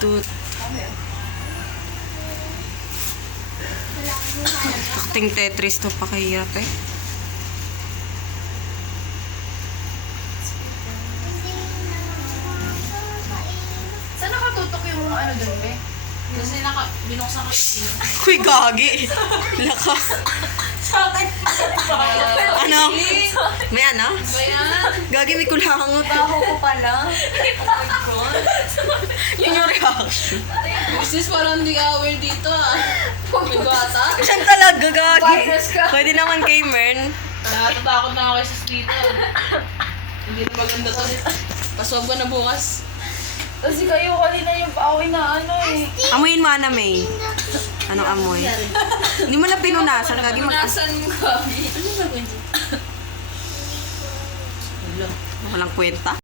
Tut. Acting Tetris to pakahirap eh. Saan nakatutok yung mga ano doon, be? Kasi binuksan ko yung Uy, gagi. Lakas. Sa akin. Ano? May ano? Bayan. Gagi, may kulangot. Baho ko pala. Oh my God. Yun yung reaction. Business parang hindi ka aware dito ah. May bata. Saan talaga, gagi? Virus ka. Pwede naman kay Mern. Natatakot na ako kay sis dito. Hindi na maganda to. Paswab ka na bukas. Kasi kayo kanina yung paaway na ano eh. Amuyin mo, Ana May. Anong amoy? Hindi mo lang pinunasan. Gagi, Punasan ka. Ano ba walang kwenta.